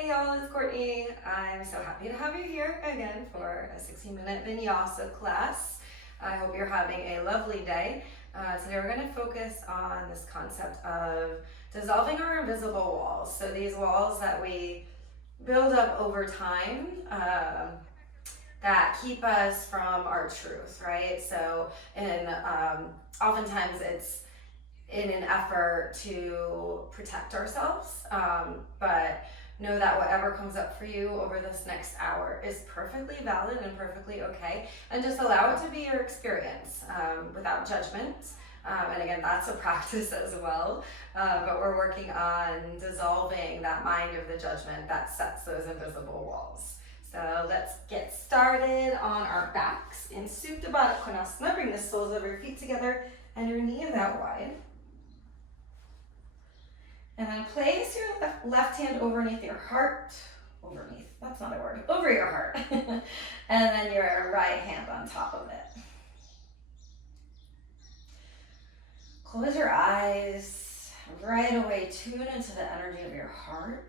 Hey y'all, it's Courtney. I'm so happy to have you here again for a 60-minute Vinyasa class. I hope you're having a lovely day. Today we're going to focus on this concept of dissolving our invisible walls. So these walls that we build up over time that keep us from our truth, right? So, oftentimes it's in an effort to protect ourselves, but know that whatever comes up for you over this next hour is perfectly valid and perfectly okay, and just allow it to be your experience without judgment. And again, that's a practice as well, but we're working on dissolving that mind of the judgment that sets those invisible walls. So let's get started on our backs in Supta Baddha Konasana. Bring the soles of your feet together and your knees out wide. And then place your left hand overneath your heart. That's not a word. Over your heart. And then your right hand on top of it. Close your eyes. Right away, tune into the energy of your heart.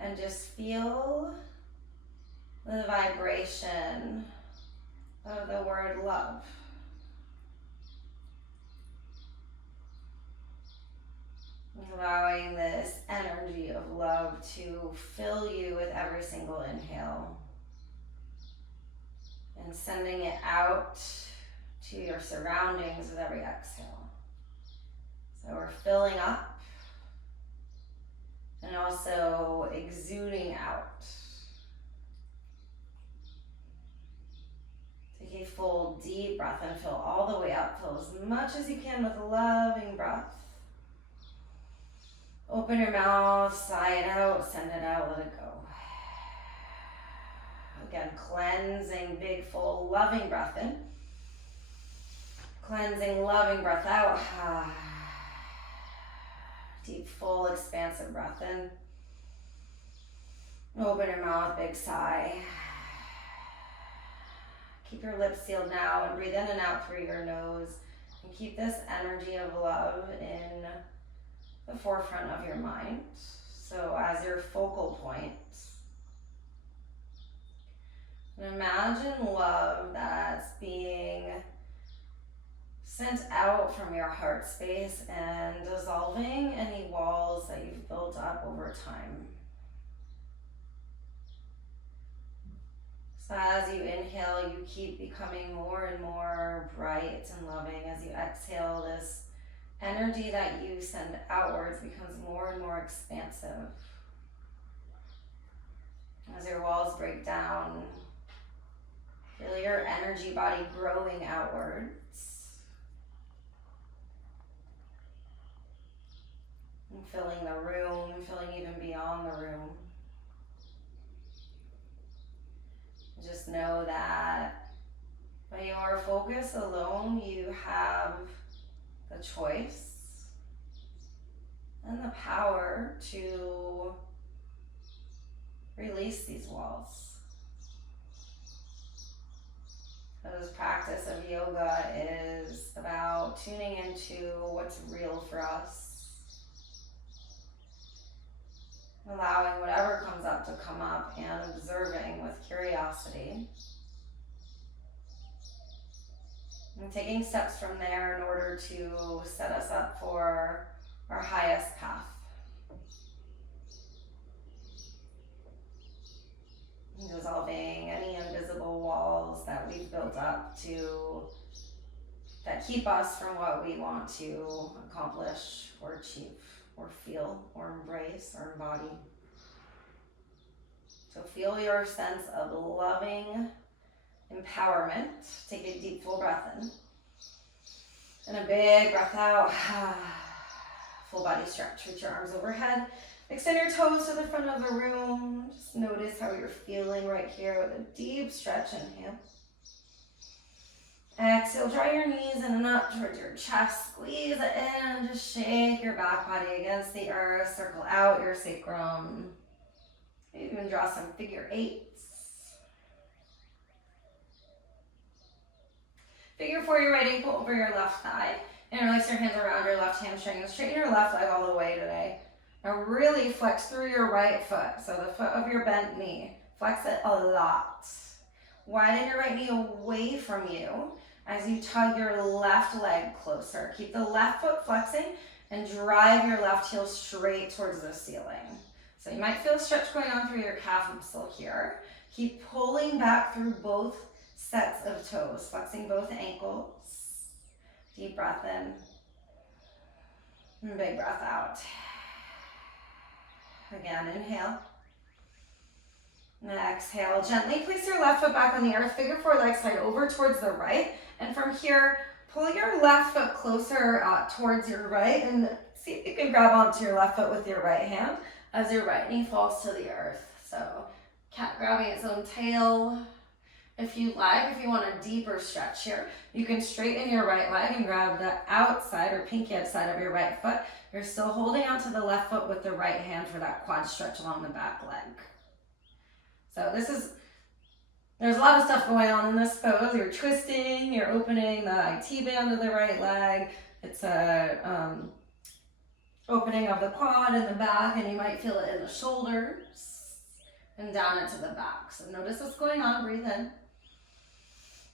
And just feel the vibration of the word love. Allowing this energy of love to fill you with every single inhale and sending it out to your surroundings with every exhale. So we're filling up and also exuding out. Take a full deep breath and fill all the way up. Fill as much as you can with a loving breath. Open your mouth, sigh it out, send it out, let it go. Again, cleansing, big, full, loving breath in. Cleansing, loving breath out. Deep, full, expansive breath in. Open your mouth, big sigh. Keep your lips sealed now and breathe in and out through your nose. And keep this energy of love in the forefront of your mind. So as your focal point, and imagine love that's being sent out from your heart space and dissolving any walls that you've built up over time. So as you inhale, you keep becoming more and more bright and loving. As you exhale, this energy that you send outwards becomes more and more expansive. As your walls break down, feel your energy body growing outwards. And filling the room, filling even beyond the room. Just know that by your focus alone, you have the choice and the power to release these walls. This practice of yoga is about tuning into what's real for us, allowing whatever comes up to come up and observing with curiosity. And taking steps from there in order to set us up for our highest path. Dissolving any invisible walls that we've built up that keep us from what we want to accomplish or achieve or feel or embrace or embody. So feel your sense of loving empowerment. Take a deep full breath in. And a big breath out. Full body stretch. Reach your arms overhead. Extend your toes to the front of the room. Just notice how you're feeling right here with a deep stretch. Inhale. Exhale, draw your knees in and up towards your chest. Squeeze it in. Just shake your back body against the earth. Circle out your sacrum. Even draw some figure eights. Figure four your right ankle over your left thigh. Interlace your hands around your left hamstring and straighten your left leg all the way today. Now really flex through your right foot, so the foot of your bent knee. Flex it a lot. Widen your right knee away from you as you tug your left leg closer. Keep the left foot flexing and drive your left heel straight towards the ceiling. So you might feel a stretch going on through your calf muscle here. Keep pulling back through both sets of toes, flexing both ankles. Deep breath in, and big breath out. Again, inhale. And exhale, gently place your left foot back on the earth, figure four leg slide over towards the right. And from here, pull your left foot closer towards your right and see if you can grab onto your left foot with your right hand as your right knee falls to the earth. So cat grabbing its own tail. If you like, if you want a deeper stretch here, you can straighten your right leg and grab the outside or pinky outside of your right foot. You're still holding onto the left foot with the right hand for that quad stretch along the back leg. So there's a lot of stuff going on in this pose. You're twisting, you're opening the IT band of the right leg. It's a opening of the quad in the back, and you might feel it in the shoulders and down into the back. So notice what's going on, breathe in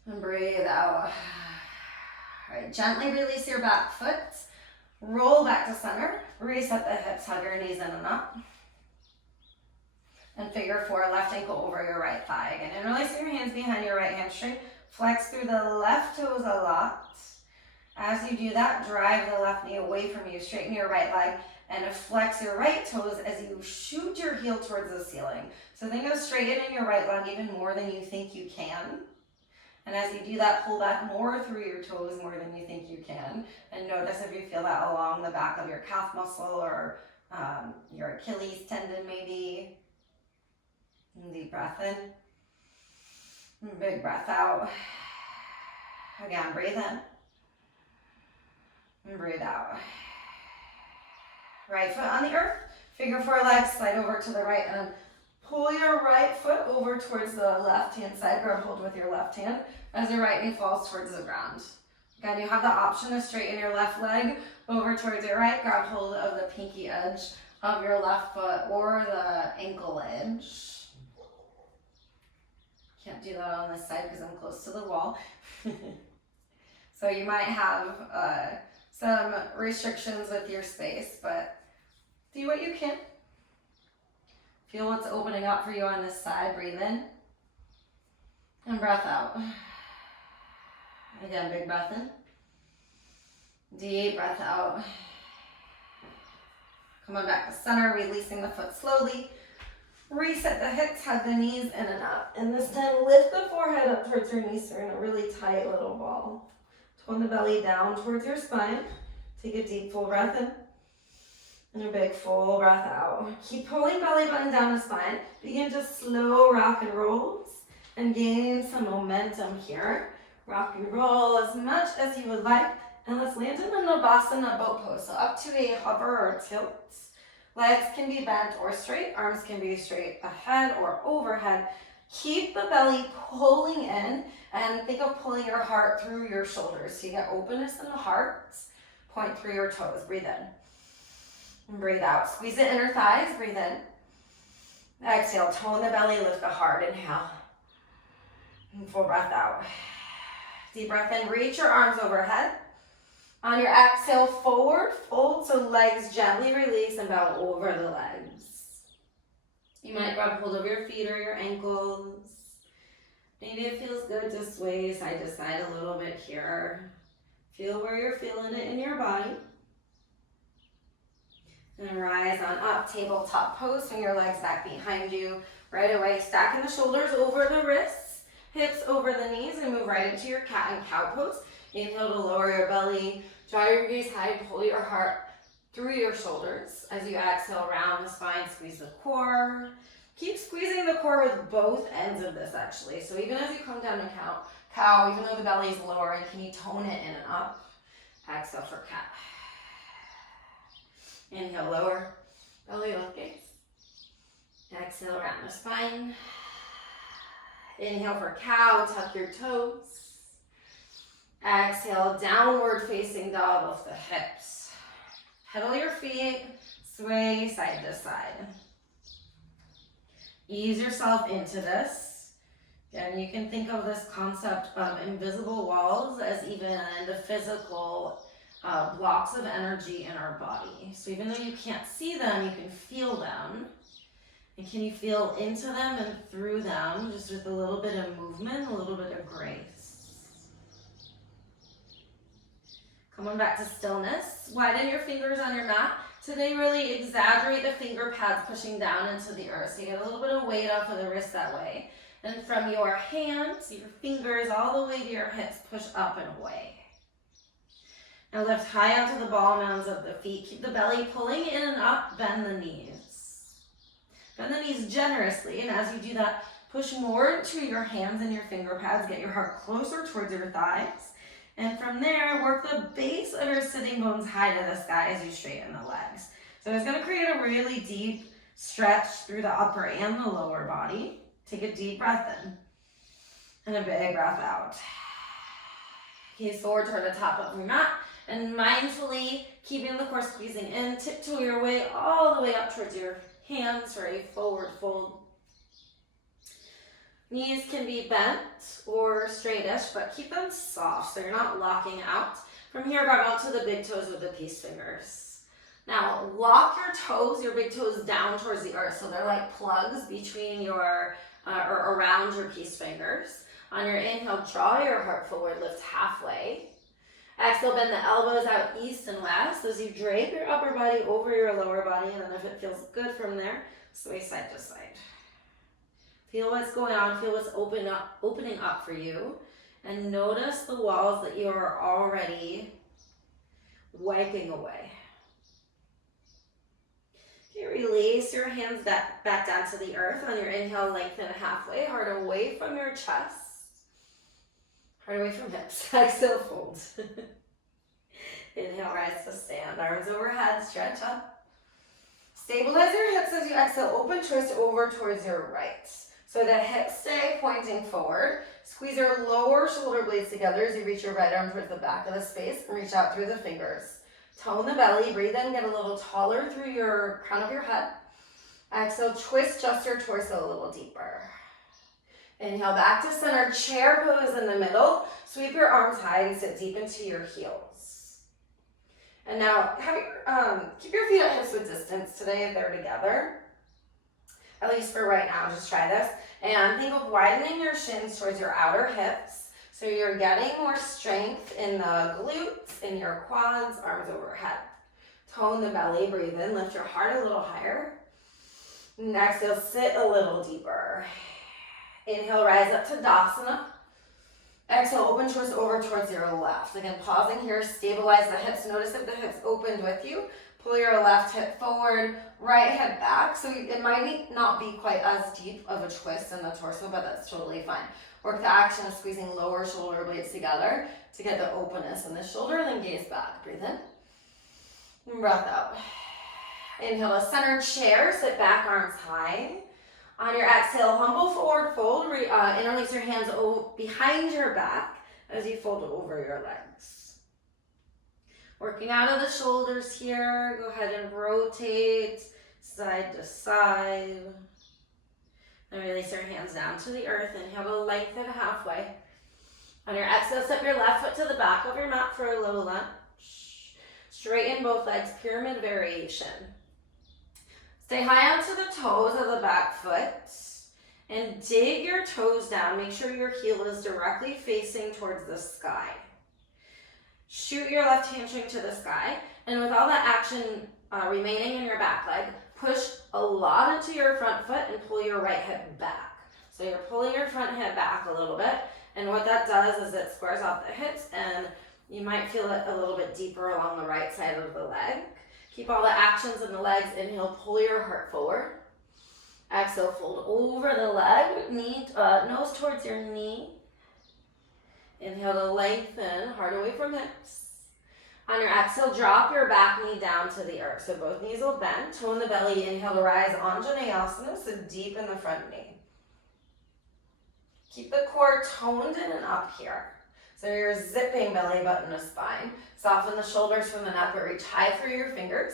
and breathe out. All right, gently release your back foot, roll back to center, reset the hips, hug your knees in and up. And figure four, left ankle over your right thigh. Again, interlacing your hands behind your right hamstring. Flex through the left toes a lot. As you do that, drive the left knee away from you. Straighten your right leg and flex your right toes as you shoot your heel towards the ceiling. So think of straightening your right leg even more than you think you can. And as you do that, pull back more through your toes more than you think you can. And notice if you feel that along the back of your calf muscle or your Achilles tendon maybe. Deep breath in, and big breath out. Again, breathe in, and breathe out. Right foot on the earth, figure four legs, slide over to the right, and pull your right foot over towards the left-hand side. Grab hold with your left hand as your right knee falls towards the ground. Again, you have the option to straighten your left leg over towards your right. Grab hold of the pinky edge of your left foot or the ankle edge. Can't do that on this side because I'm close to the wall. So you might have some restrictions with your space, but do what you can. Feel what's opening up for you on this side. Breathe in and breath out. Again, big breath in. Deep breath out. Come on back to center, releasing the foot slowly. Reset the hips, hug the knees in and up. And this time, lift the forehead up towards your knees. You're in a really tight little ball. Tone the belly down towards your spine. Take a deep full breath in. And a big full breath out. Keep pulling belly button down the spine. Begin to slow rock and rolls and gain some momentum here. Rock and roll as much as you would like. And let's land in a Navasana boat pose. So up to a hover or tilt. Legs can be bent or straight. Arms can be straight ahead or overhead. Keep the belly pulling in and think of pulling your heart through your shoulders. So you get openness in the heart. Point through your toes. Breathe in. And breathe out. Squeeze the inner thighs. Breathe in. Exhale. Tone the belly. Lift the heart. Inhale. And full breath out. Deep breath in. Reach your arms overhead. On your exhale, forward fold, so legs gently release and bow over the legs. You might grab hold of your feet or your ankles. Maybe it feels good to sway side to side a little bit here. Feel where you're feeling it in your body. And rise on up, tabletop pose, swing your legs back behind you. Right away, stacking the shoulders over the wrists, hips over the knees, and move right into your cat and cow pose. Inhale to lower your belly, draw your gaze high, pull your heart through your shoulders. As you exhale, round the spine, squeeze the core. Keep squeezing the core with both ends of this actually. So even as you come down to cow, even though the belly is lower, can you tone it in and up? Exhale for cat. Inhale, lower, belly lift gaze. Exhale, round the spine. Inhale for cow, tuck your toes. Exhale, downward facing dog, lift the hips. Pedal your feet, Sway side to side. Ease yourself into this. And you can think of this concept of invisible walls as even the physical blocks of energy in our body. So even though you can't see them, you can feel them. And can you feel into them and through them, just with a little bit of movement, a little bit of grace. Come on back to stillness. Widen your fingers on your mat. Today, really exaggerate the finger pads pushing down into the earth. So you get a little bit of weight off of the wrist that way. And from your hands, your fingers, all the way to your hips, push up and away. Now lift high out to the ball mounds of the feet. Keep the belly pulling in and up, bend the knees. Bend the knees generously, and as you do that, push more into your hands and your finger pads. Get your heart closer towards your thighs. And from there, work the base of your sitting bones high to the sky as you straighten the legs. So it's going to create a really deep stretch through the upper and the lower body. Take a deep breath in and a big breath out. Gaze forward toward the top of your mat and mindfully keeping the core squeezing in, tiptoe your way all the way up towards your hands for a forward fold. Knees can be bent or straightish, but keep them soft so you're not locking out. From here, grab out to the big toes with the peace fingers. Now, lock your toes, your big toes down towards the earth, so they're like plugs between your, or around your peace fingers. On your inhale, draw your heart forward, lift halfway. Exhale, bend the elbows out east and west as you drape your upper body over your lower body, and then if it feels good from there, sway side to side. Feel what's going on, feel what's opening up for you, and notice the walls that you are already wiping away. Okay, release your hands back down to the earth. On your inhale, lengthen halfway, heart away from your chest, heart away from hips. Exhale, fold. Inhale, rise to stand, arms overhead, stretch up. Stabilize your hips as you exhale, open twist over towards your right. So the hips stay pointing forward. Squeeze your lower shoulder blades together as you reach your right arm towards the back of the space and reach out through the fingers. Tone the belly, breathe in, get a little taller through your crown of your head. Exhale, twist just your torso a little deeper. Inhale, back to center, chair pose in the middle. Sweep your arms high and sit deep into your heels. And now, keep your feet at hips width distance today if they're together. At least for right now, just try this. And think of widening your shins towards your outer hips. So you're getting more strength in the glutes, in your quads, arms overhead. Tone the belly, breathe in, lift your heart a little higher. And exhale, sit a little deeper. Inhale, rise up to Tadasana. Exhale, open twist over towards your left. Again, pausing here, stabilize the hips. Notice if the hips opened with you. Pull your left hip forward, right hip back. So it might not be quite as deep of a twist in the torso, but that's totally fine. Work the action of squeezing lower shoulder blades together to get the openness in the shoulder, then gaze back. Breathe in and breath out. Inhale, a center chair, sit back, arms high. On your exhale, humble forward fold. Interlace your hands behind your back as you fold over your legs. Working out of the shoulders here. Go ahead and rotate side to side. Then release your hands down to the earth. Inhale to lengthen halfway. On your exhale, step your left foot to the back of your mat for a low lunge. Straighten both legs, pyramid variation. Stay high onto the toes of the back foot and dig your toes down. Make sure your heel is directly facing towards the sky. Shoot your left hamstring to the sky, and with all that action remaining in your back leg, push a lot into your front foot and pull your right hip back. So you're pulling your front hip back a little bit, and what that does is it squares off the hips, and you might feel it a little bit deeper along the right side of the leg. Keep all the actions in the legs. Inhale, pull your heart forward. Exhale, fold over the leg, nose towards your knee. Inhale to lengthen, heart away from hips. On your exhale, drop your back knee down to the earth. So both knees will bend. Tone the belly. Inhale to rise, Anjaneyasana, so deep in the front knee. Keep the core toned in and up here. So you're zipping belly button to spine. Soften the shoulders from the neck, but reach high through your fingers.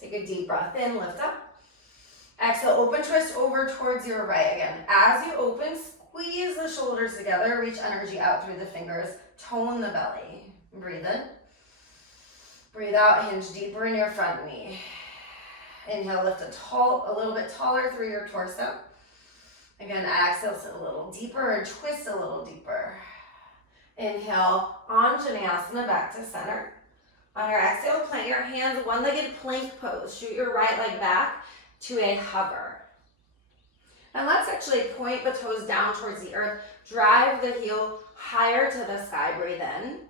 Take a deep breath in, lift up. Exhale, open twist over towards your right again. As you open, squeeze the shoulders together, reach energy out through the fingers, tone the belly. Breathe in. Breathe out, hinge deeper in your front knee. Inhale, lift a little bit taller through your torso. Again, exhale, sit a little deeper and twist a little deeper. Inhale, Anjaneyasana, back to center. On your exhale, plant your hands, one-legged plank pose. Shoot your right leg back to a hover. And let's actually point the toes down towards the earth. Drive the heel higher to the sky. Breathe in.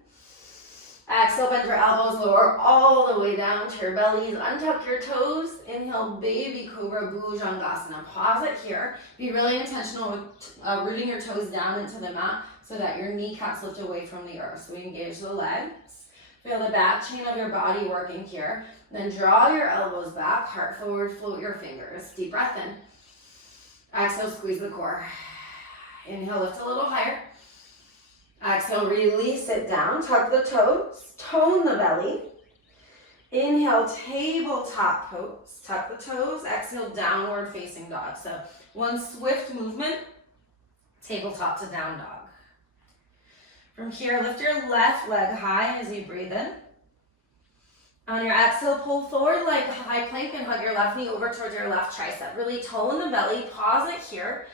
Exhale, bend your elbows, lower all the way down to your bellies. Untuck your toes. Inhale, baby cobra, bhujangasana. Pause it here. Be really intentional with rooting your toes down into the mat so that your kneecaps lift away from the earth. So we engage the legs. Feel the back chain of your body working here. Then draw your elbows back, heart forward, float your fingers. Deep breath in. Exhale, squeeze the core. Inhale, lift a little higher. Exhale, release it down. Tuck the toes, tone the belly. Inhale, tabletop pose. Tuck the toes. Exhale, downward facing dog. So one swift movement, tabletop to down dog. From here, lift your left leg high as you breathe in. On your exhale, pull forward like high plank and hug your left knee over towards your left tricep. Really tone the belly, pause it here,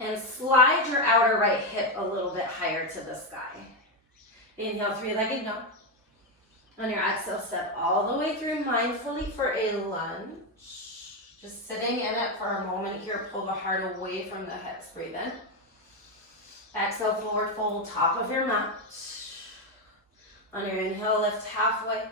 and slide your outer right hip a little bit higher to the sky. Inhale, three-legged dog. On your exhale, step all the way through mindfully for a lunge. Just sitting in it for a moment here, pull the heart away from the hips. Breathe in. Exhale, forward fold, top of your mat. On your inhale, lift halfway.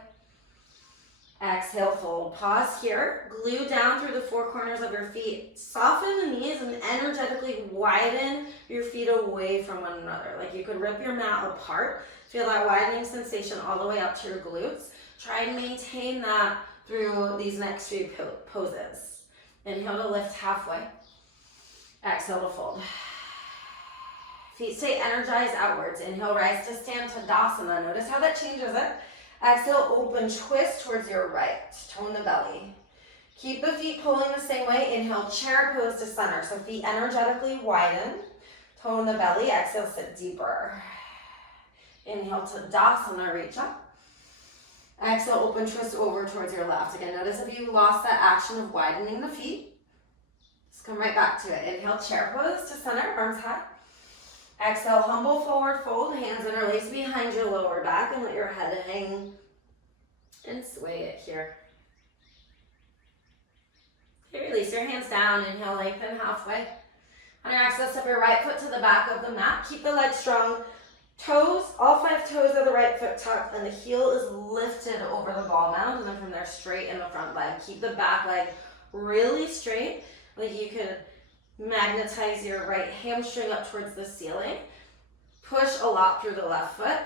Exhale, fold. Pause here. Glue down through the four corners of your feet. Soften the knees and energetically widen your feet away from one another. Like you could rip your mat apart. Feel that widening sensation all the way up to your glutes. Try and maintain that through these next few poses. Inhale to lift halfway. Exhale to fold. Feet stay energized outwards. Inhale, rise to stand, Tadasana. Notice how that changes it. Exhale, open, twist towards your right. Tone the belly. Keep the feet pulling the same way. Inhale, chair pose to center. So feet energetically widen. Tone the belly. Exhale, sit deeper. Inhale, Tadasana, reach up. Exhale, open, twist over towards your left. Again, notice if you lost that action of widening the feet. Just come right back to it. Inhale, chair pose to center, arms high. Exhale, humble forward fold, hands interlace behind your lower back and let your head hang and sway it here. Okay, release your hands down, inhale, lengthen halfway. On your exhale, step your right foot to the back of the mat. Keep the legs strong. Toes, all 5 toes of the right foot tucked and the heel is lifted over the ball mound and then from there straight in the front leg. Keep the back leg really straight, like you could magnetize your right hamstring up towards the ceiling. Push a lot through the left foot.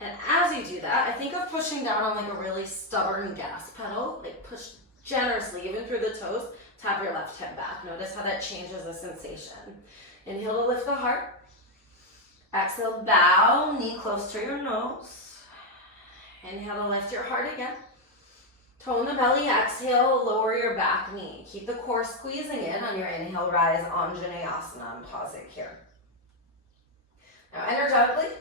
And as you do that, I think of pushing down on like a really stubborn gas pedal. Like push generously, even through the toes. Tap your left hip back. Notice how that changes the sensation. Inhale to lift the heart. Exhale, bow, knee close to your nose. Inhale to lift your heart again. Tone the belly, exhale, lower your back knee. Keep the core squeezing in. On your inhale, rise, Anjaneyasana, and pause it here. Now, energetically,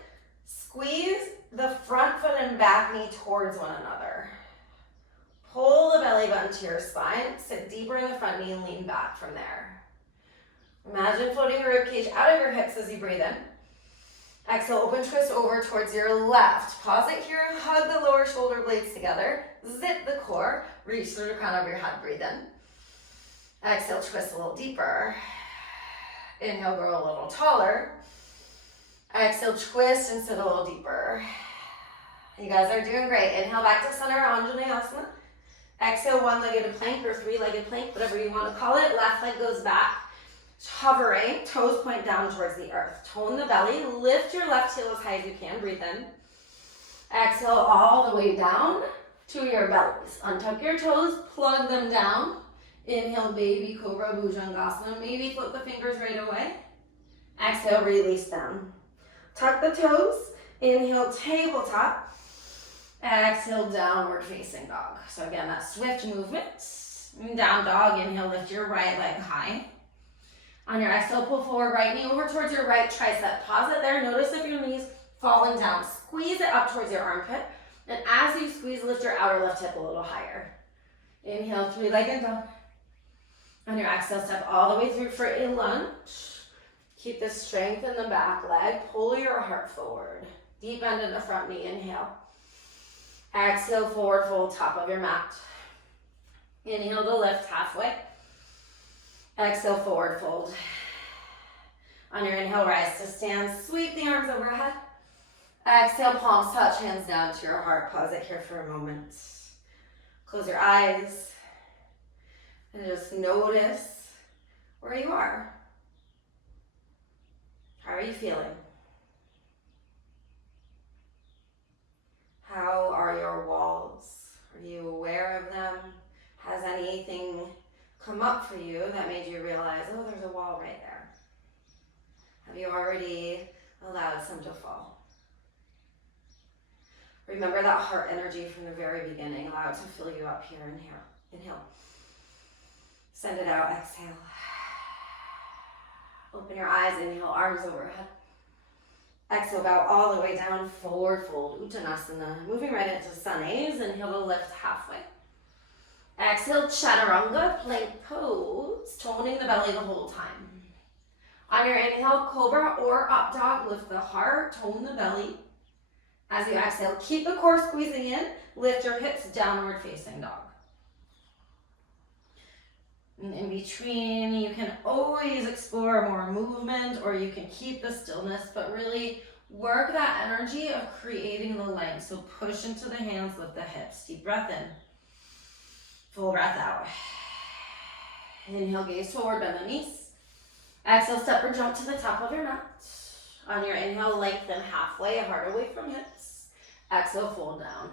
squeeze the front foot and back knee towards one another. Pull the belly button to your spine, sit deeper in the front knee and lean back from there. Imagine floating your ribcage out of your hips as you breathe in. Exhale, open twist over towards your left. Pause it here, hug the lower shoulder blades together. Zip the core, reach through the crown of your head, breathe in. Exhale, twist a little deeper. Inhale, grow a little taller. Exhale, twist and sit a little deeper. You guys are doing great. Inhale, back to center, Anjaneyasana. Exhale, one-legged plank or three-legged plank, whatever you want to call it. Left leg goes back. Hovering, toes point down towards the earth. Tone the belly, lift your left heel as high as you can, breathe in. Exhale all the way down to your bellies. Untuck your toes, plug them down. Inhale, baby cobra, bhujangasana. Maybe float the fingers right away. Exhale, release them. Tuck the toes. Inhale, tabletop. Exhale, downward facing dog. So again, that swift movement. Down dog, inhale, lift your right leg high. On your exhale, pull forward, right knee over towards your right tricep. Pause it there. Notice if your knee's falling down. Squeeze it up towards your armpit. And as you squeeze, lift your outer left hip a little higher. Inhale, three-legged dog. On your exhale, step all the way through for a lunge. Keep the strength in the back leg. Pull your heart forward. Deep bend in the front knee. Inhale. Exhale, forward fold, top of your mat. Inhale to lift halfway. Exhale, forward fold. On your inhale, rise to stand. Sweep the arms overhead. Exhale, palms touch, hands down to your heart. Pause it here for a moment. Close your eyes. And just notice where you are. How are you feeling? How are your walls? Are you aware of them? Has anything come up for you that made you realize, oh, there's a wall right there? Have you already allowed some to fall? Remember that heart energy from the very beginning. Allow it to fill you up here. Inhale. Send it out. Exhale. Open your eyes. Inhale, arms overhead. Exhale, bow all the way down, forward fold, Uttanasana. Moving right into Sundays. Inhale to lift halfway. Exhale, Chaturanga, plank pose, toning the belly the whole time. On your inhale, Cobra or Up Dog, lift the heart, tone the belly. As you exhale, keep the core squeezing in, lift your hips, downward facing dog. And in between, you can always explore more movement or you can keep the stillness, but really work that energy of creating the length. So push into the hands, lift the hips. Deep breath in. Full breath out. Inhale, gaze forward, bend the knees. Exhale, step or jump to the top of your mat. On your inhale, lengthen halfway, heart away from hips. Exhale, fold down.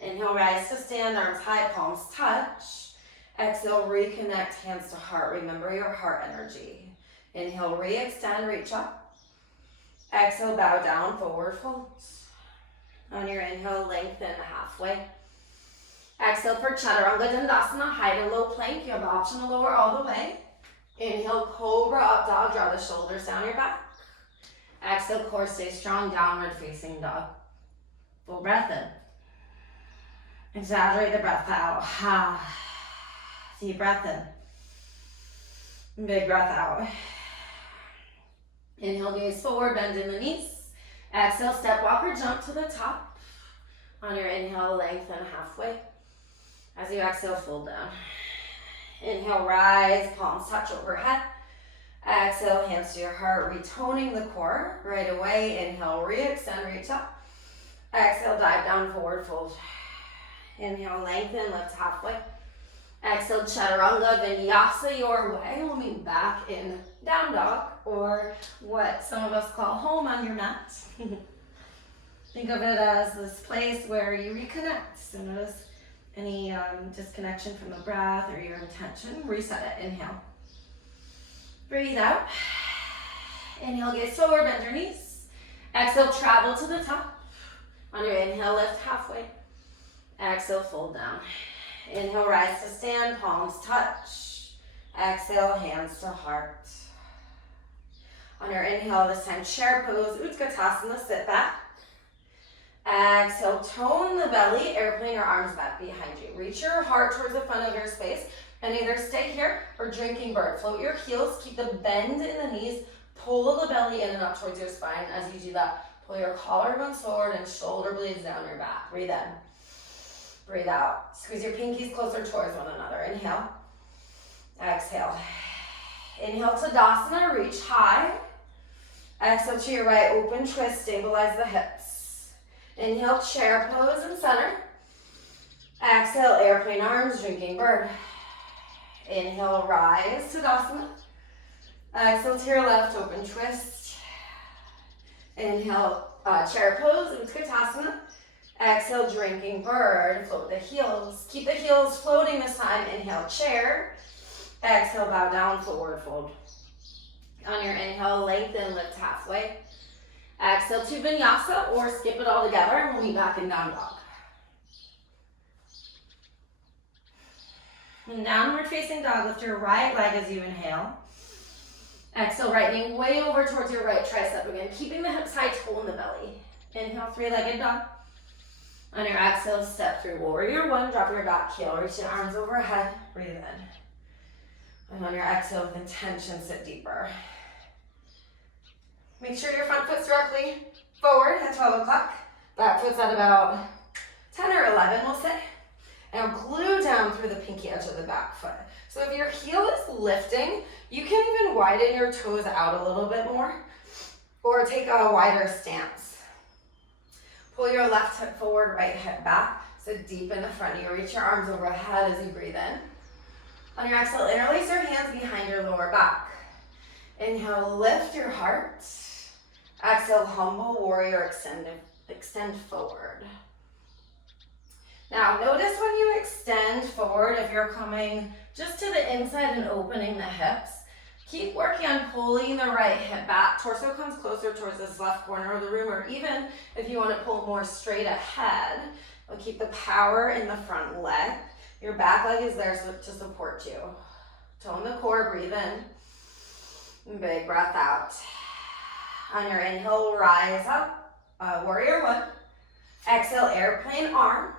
Inhale, rise to stand, arms high, palms touch. Exhale, reconnect hands to heart. Remember your heart energy. Inhale, re-extend, reach up. Exhale, bow down, forward fold. On your inhale, lengthen halfway. Exhale for Chaturanga Dandasana, high to low plank. You have the option to lower all the way. Inhale, Cobra, Up Dog, draw the shoulders down your back. Exhale, core stay strong, downward facing dog. Full breath in. Exaggerate the breath out. Deep breath in. Big breath out. Inhale, gaze forward, bend in the knees. Exhale, step, walk, or jump to the top. On your inhale, lengthen halfway. As you exhale, fold down. Inhale, rise, palms touch overhead. Exhale, hands to your heart, retoning the core right away. Inhale, re-extend, reach up. Exhale, dive down, forward fold. Inhale, lengthen, lift halfway. Exhale, Chaturanga, Vinyasa your way. We'll meet back in down dog, or what some of us call home on your mat. Think of it as this place where you reconnect. So notice any disconnection from the breath or your intention. Reset it. Inhale. Breathe out. Inhale, gaze forward, bend your knees. Exhale, travel to the top. On your inhale, lift halfway. Exhale, fold down. Inhale, rise to stand, palms touch. Exhale, hands to heart. On your inhale, this time chair pose, Utkatasana, sit back. Exhale, tone the belly, airplane your arms back behind you. Reach your heart towards the front of your space and either stay here or drinking bird. Float your heels, keep the bend in the knees, pull the belly in and up towards your spine. As you do that, pull your collarbones forward and shoulder blades down your back. Breathe in. Breathe out. Squeeze your pinkies closer towards one another. Inhale. Exhale. Inhale, Tadasana, reach high. Exhale to your right, open twist, stabilize the hips. Inhale, chair pose in center. Exhale, airplane arms, drinking bird. Inhale, rise, Tadasana. Exhale to your left, open twist. Inhale, chair pose, Utkatasana. Exhale, drinking bird, float the heels. Keep the heels floating this time. Inhale, chair. Exhale, bow down, forward fold. On your inhale, lengthen, lift halfway. Exhale to Vinyasa or skip it all together and we'll meet back in down dog. And downward facing dog, lift your right leg as you inhale. Exhale, right knee way over towards your right tricep again, keeping the hips high, toe in the belly. Inhale, three-legged dog. On your exhale, step through warrior one, drop your back heel, reach your arms overhead, breathe in. And on your exhale, with intention, sit deeper. Make sure your front foot's directly forward at 12 o'clock. Back foot's at about 10 or 11, we'll say. And glue down through the pinky edge of the back foot. So if your heel is lifting, you can even widen your toes out a little bit more or take a wider stance. Pull your left hip forward, right hip back. So deep in the front knee. Reach your arms overhead as you breathe in. On your exhale, interlace your hands behind your lower back. Inhale, lift your heart. Exhale, humble warrior, extend forward. Now, notice when you extend forward, if you're coming just to the inside and opening the hips, keep working on pulling the right hip back. Torso comes closer towards this left corner of the room, or even if you want to pull more straight ahead, we'll keep the power in the front leg. Your back leg is there to support you. Tone the core, breathe in. Big breath out. On your inhale, rise up, warrior one. Exhale, airplane arms.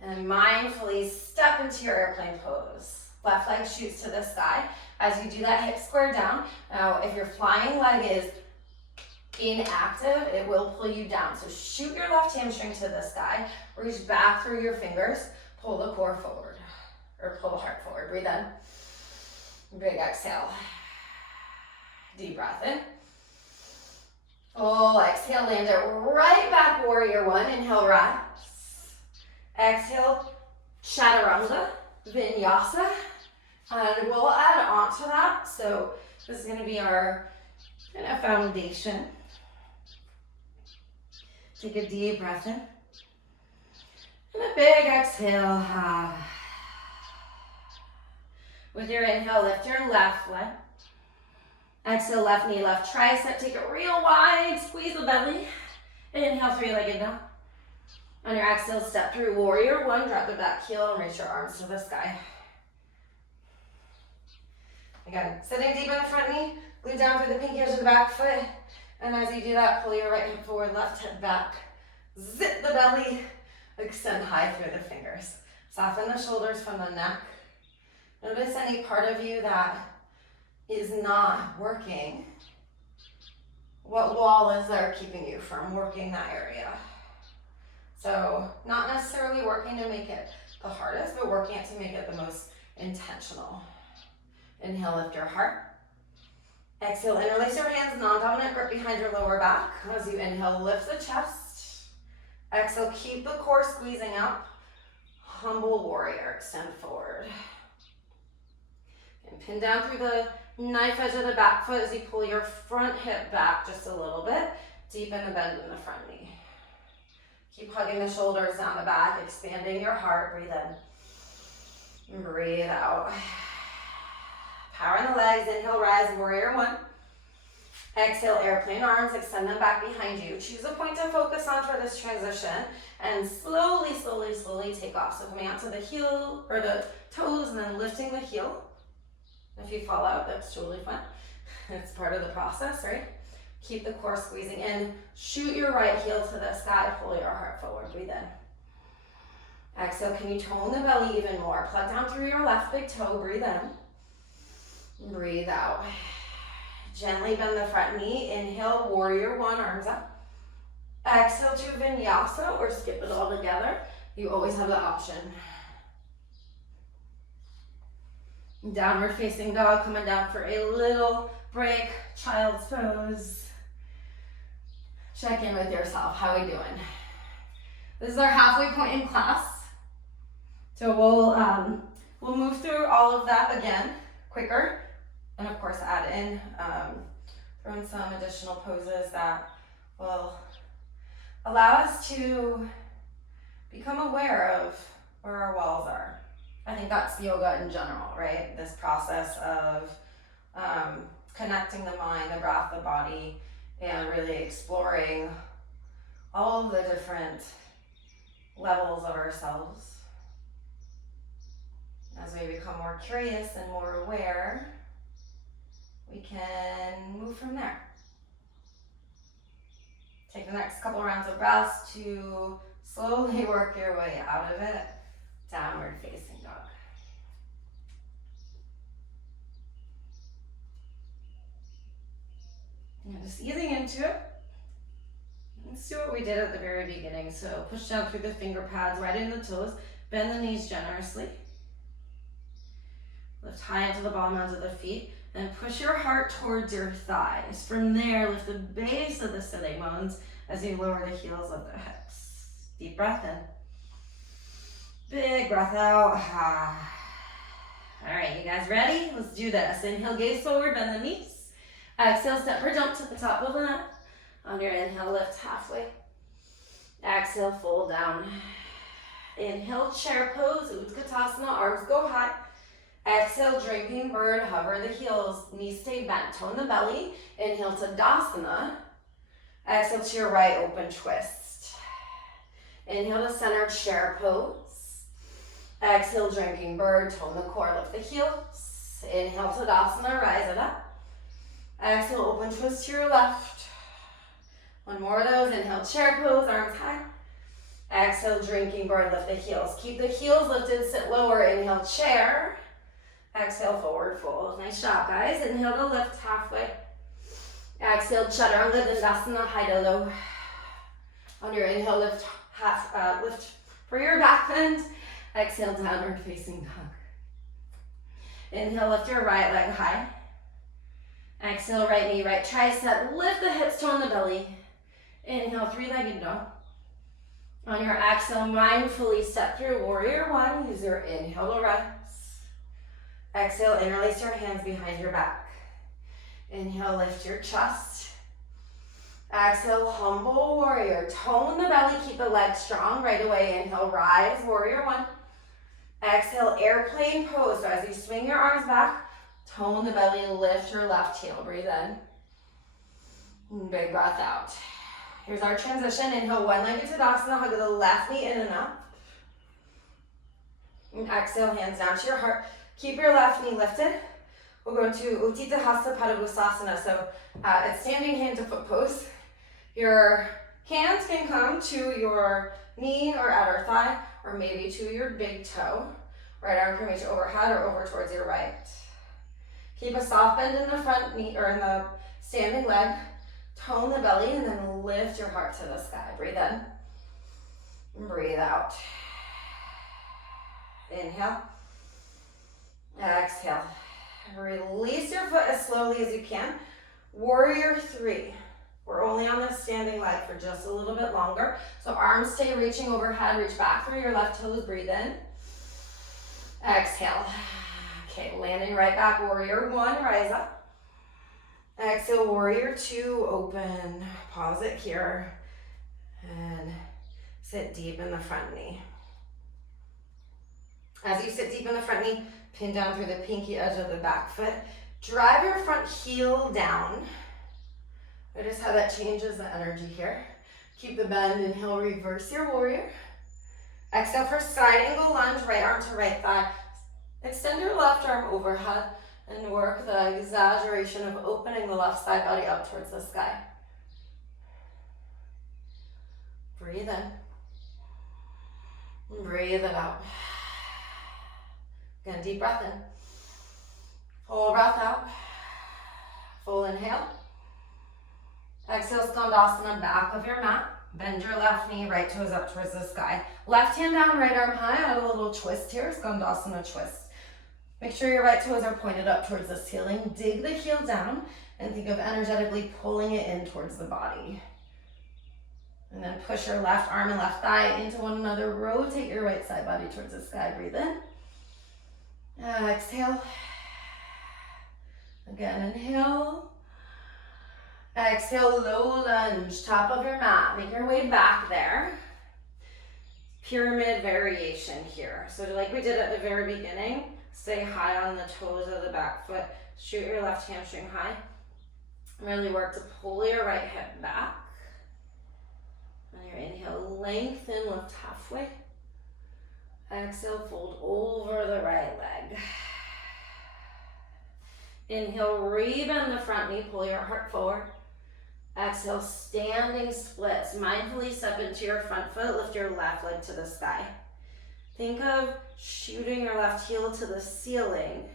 And mindfully step into your airplane pose. Left leg shoots to the sky. As you do that, hip square down. Now, if your flying leg is inactive, it will pull you down. So shoot your left hamstring to the sky. Reach back through your fingers. Pull the core forward, or pull the heart forward. Breathe in. Big exhale. Deep breath in. Full exhale, land it right back, warrior one. Inhale, rise. Exhale, chaturanga, vinyasa. And we'll add on to that. So this is going to be our kind of foundation. Take a deep breath in. And a big exhale. With your inhale, lift your left leg. Exhale, left knee, left tricep. Take it real wide. Squeeze the belly. Inhale, three-legged dog. On your exhale, step through warrior one. Drop the back heel and reach your arms to the sky. Again, sitting deep in the front knee. Glue down through the pinky edge of the back foot. And as you do that, pull your right hip forward, left hip back. Zip the belly. Extend high through the fingers. Soften the shoulders from the neck. Notice any part of you that is not working. What wall is there keeping you from working that area? So not necessarily working to make it the hardest, but working it to make it the most intentional. Inhale, lift your heart. Exhale, interlace your hands, non-dominant grip behind your lower back. As you inhale, lift the chest. Exhale, keep the core squeezing up. Humble warrior, extend forward. And pin down through the knife edge of the back foot as you pull your front hip back just a little bit. Deepen the bend in the front knee. Keep hugging the shoulders down the back, expanding your heart. Breathe in. And breathe out. Power in the legs. Inhale, rise, warrior one. Exhale, airplane arms. Extend them back behind you. Choose a point to focus on for this transition. And slowly, slowly, slowly take off. So coming out to the heel, or the toes, and then lifting the heel. If you fall out, that's totally fine. It's part of the process, right? Keep the core squeezing in. Shoot your right heel to the sky. Pull your heart forward. Breathe in. Exhale. Can you tone the belly even more? Plug down through your left big toe. Breathe in. Breathe out. Gently bend the front knee. Inhale, warrior one, arms up. Exhale to vinyasa or skip it all together. You always have the option. Downward facing dog, coming down for a little break. Child's pose. Check in with yourself. How are we doing? This is our halfway point in class. So we'll move through all of that again, quicker. And of course add in, throw in some additional poses that will allow us to become aware of where our walls are. I think that's yoga in general, right? This process of connecting the mind, the breath, the body, and really exploring all of the different levels of ourselves. As we become more curious and more aware, we can move from there. Take the next couple rounds of breaths to slowly work your way out of it. Downward facing dog. And just easing into it. Let's do what we did at the very beginning. So push down through the finger pads, right in the toes. Bend the knees generously. Lift high into the ball mounds of the feet. And push your heart towards your thighs. From there, lift the base of the sitting bones as you lower the heels of the hips. Deep breath in. Big breath out. All right, you guys ready? Let's do this. Inhale, gaze forward, bend the knees. Exhale, step or jump to the top of the mat. On your inhale, lift halfway. Exhale, fold down. Inhale, chair pose, Utkatasana, arms go high. Exhale, drinking bird, hover the heels, knees stay bent, tone the belly. Inhale to Dasana. Exhale to your right, open twist. Inhale to center, chair pose. Exhale, drinking bird, tone the core, lift the heels. Inhale to Dasana, rise it up. Exhale, open twist to your left. One more of those, inhale, chair pose, arms high. Exhale, drinking bird, lift the heels. Keep the heels lifted, sit lower, inhale, chair. Exhale, forward fold. Nice job, guys. Inhale to lift halfway. Exhale, Chaturanga Dandasana, high to low. On your inhale, lift lift for your back bend. Exhale, downward facing dog. Inhale, lift your right leg high. Exhale, right knee, right tricep. Lift the hips, tone the belly. Inhale, three-legged dog. On your exhale, mindfully step through warrior one. Use your inhale to rise. Exhale, interlace your hands behind your back. Inhale, lift your chest. Exhale, humble warrior. Tone the belly, keep the legs strong. Right away, inhale, rise, warrior one. Exhale, airplane pose. So as you swing your arms back, tone the belly, lift your left heel. Breathe in. Big breath out. Here's our transition. Inhale, one-legged Tadasana. Hug the left knee in and up. And exhale, hands down to your heart. Keep your left knee lifted. We'll go into Utthita Hasta Padangusthasana. So it's standing hand to foot pose. Your hands can come to your knee or outer thigh, or maybe to your big toe. Right arm can reach overhead or over towards your right. Keep a soft bend in the front knee or in the standing leg. Tone the belly and then lift your heart to the sky. Breathe in. And breathe out. Inhale. Exhale. Release your foot as slowly as you can. Warrior three. We're only on this standing leg for just a little bit longer. So arms stay reaching overhead. Reach back through your left toes. Breathe in. Exhale. Okay, landing right back. Warrior one, rise up. Exhale, warrior two, open. Pause it here. And sit deep in the front knee. As you sit deep in the front knee, pin down through the pinky edge of the back foot. Drive your front heel down. Notice how that changes the energy here. Keep the bend. Inhale, reverse your warrior. Exhale for side angle lunge, right arm to right thigh. Extend your left arm overhead and work the exaggeration of opening the left side body up towards the sky. Breathe in. Breathe it out. Again, deep breath in. Full breath out. Full inhale. Exhale, Skandasana, back of your mat. Bend your left knee, right toes up towards the sky. Left hand down, right arm high. Add a little twist here, Skandasana twist. Make sure your right toes are pointed up towards the ceiling. Dig the heel down and think of energetically pulling it in towards the body. And then push your left arm and left thigh into one another. Rotate your right side body towards the sky. Breathe in. Exhale. Again, inhale. Exhale, low lunge, top of your mat. Make your way back there. Pyramid variation here. So like we did at the very beginning, stay high on the toes of the back foot. Shoot your left hamstring high. Really work to pull your right hip back. On your inhale, lengthen, lift halfway. Exhale, fold over the right leg. Inhale, rebend the front knee, pull your heart forward. Exhale, standing splits. Mindfully step into your front foot, lift your left leg to the sky. Think of shooting your left heel to the ceiling.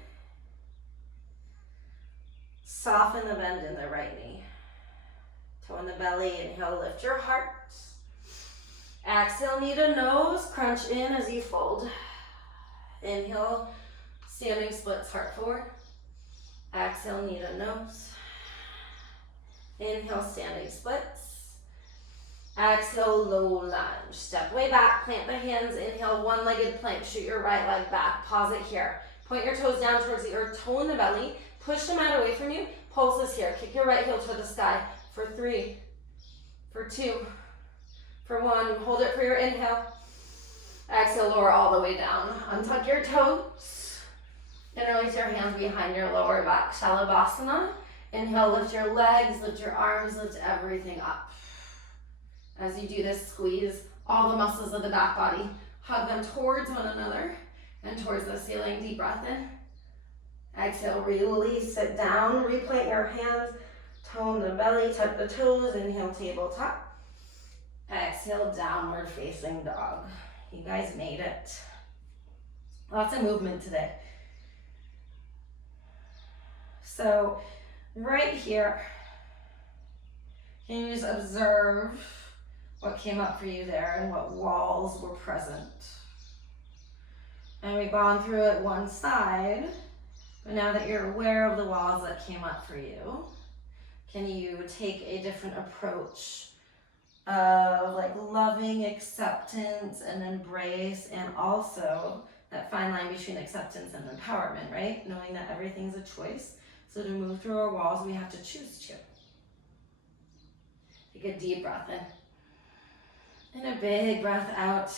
Soften the bend in the right knee. Toe in the belly, inhale, lift your heart. Exhale, knee to nose, crunch in as you fold. Inhale, standing splits, heart forward. Exhale, knee to nose. Inhale, standing splits. Exhale, low lunge. Step way back, plant the hands. Inhale, one-legged plank. Shoot your right leg back. Pause it here. Point your toes down towards the earth, toe in the belly. Push the mat away from you. Pulses here. Kick your right heel to the sky for 3, for 2, for 1. Hold it for your inhale. Exhale, lower all the way down. Untuck your toes. Interlace your hands behind your lower back. Shalabhasana. Inhale, lift your legs, lift your arms, lift everything up. As you do this, squeeze all the muscles of the back body. Hug them towards one another and towards the ceiling. Deep breath in. Exhale, release it down. Replant your hands. Toe in the belly, tuck the toes. Inhale, tabletop. Exhale, downward facing dog. You guys made it. Lots of movement today. So, right here, can you just observe what came up for you there and what walls were present? And we've gone through it one side, but now that you're aware of the walls that came up for you, can you take a different approach of like loving acceptance and embrace, and also that fine line between acceptance and empowerment, right? Knowing that everything's a choice. So to move through our walls, we have to choose to. Take a deep breath in. And a big breath out.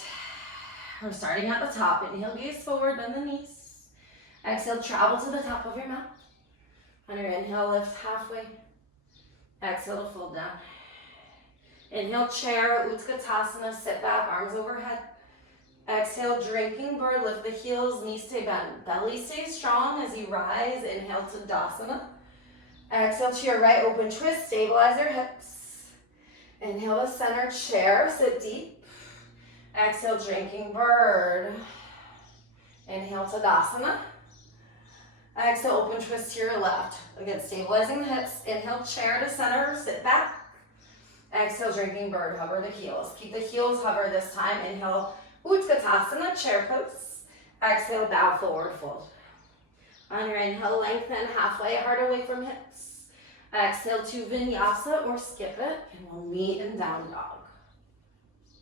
We're starting at the top. Inhale, gaze forward, bend the knees. Exhale, travel to the top of your mat. On your inhale, lift halfway. Exhale to fold down. Inhale, chair, Utkatasana, sit back, arms overhead. Exhale, drinking bird, lift the heels, knees stay bent. Belly stays strong as you rise. Inhale to Tadasana. Exhale to your right, open twist, stabilize your hips. Inhale to center, chair, sit deep. Exhale, drinking bird. Inhale to Tadasana. Exhale, open twist to your left. Again, stabilizing the hips. Inhale, chair to center, sit back. Exhale, drinking bird, hover the heels. Keep the heels hover this time. Inhale, Utkatasana, chair pose. Exhale, bow forward fold. On your inhale, lengthen halfway, heart away from hips. Exhale to Vinyasa or skip it, and we'll meet in down dog.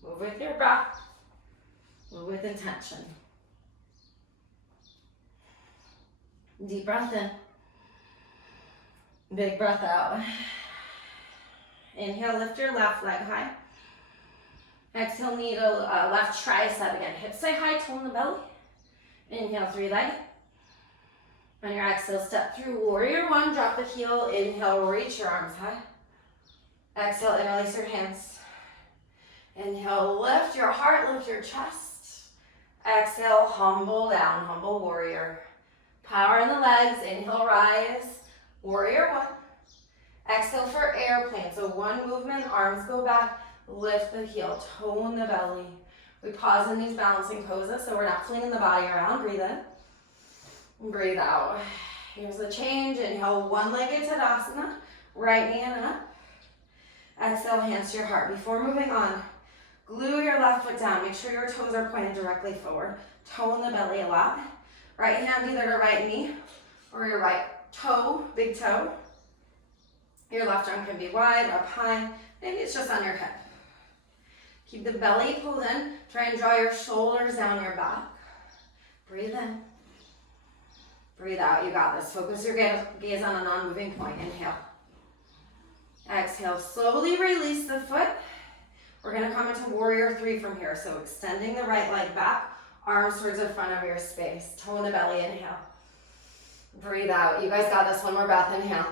Move with your breath. Move with intention. Deep breath in. Big breath out. Inhale, lift your left leg high. Exhale, knee to left tricep again. Hips stay high, toe in the belly. Inhale, 3-legged. On your exhale, step through warrior 1, drop the heel. Inhale, reach your arms high. Exhale, interlace your hands. Inhale, lift your heart, lift your chest. Exhale, humble down, humble warrior. Power in the legs. Inhale, rise. Warrior 1. Exhale for airplane. So one movement, arms go back. Lift the heel, toe in the belly. We pause in these balancing poses so we're not flinging the body around. Breathe in. Breathe out. Here's the change. Inhale, one-legged Tadasana. Right knee and up. Exhale, hands to your heart. Before moving on, glue your left foot down. Make sure your toes are pointed directly forward. Toe in the belly a lot. Right hand either to right knee or your right toe, big toe. Your left arm can be wide, up high. Maybe it's just on your hip. Keep the belly pulled in. Try and draw your shoulders down your back. Breathe in. Breathe out. You got this. Focus your gaze on a non-moving point. Inhale. Exhale. Slowly release the foot. We're going to come into warrior 3 from here. So extending the right leg back. Arms towards the front of your space. Toe in the belly. Inhale. Breathe out. You guys got this. One more breath. Inhale.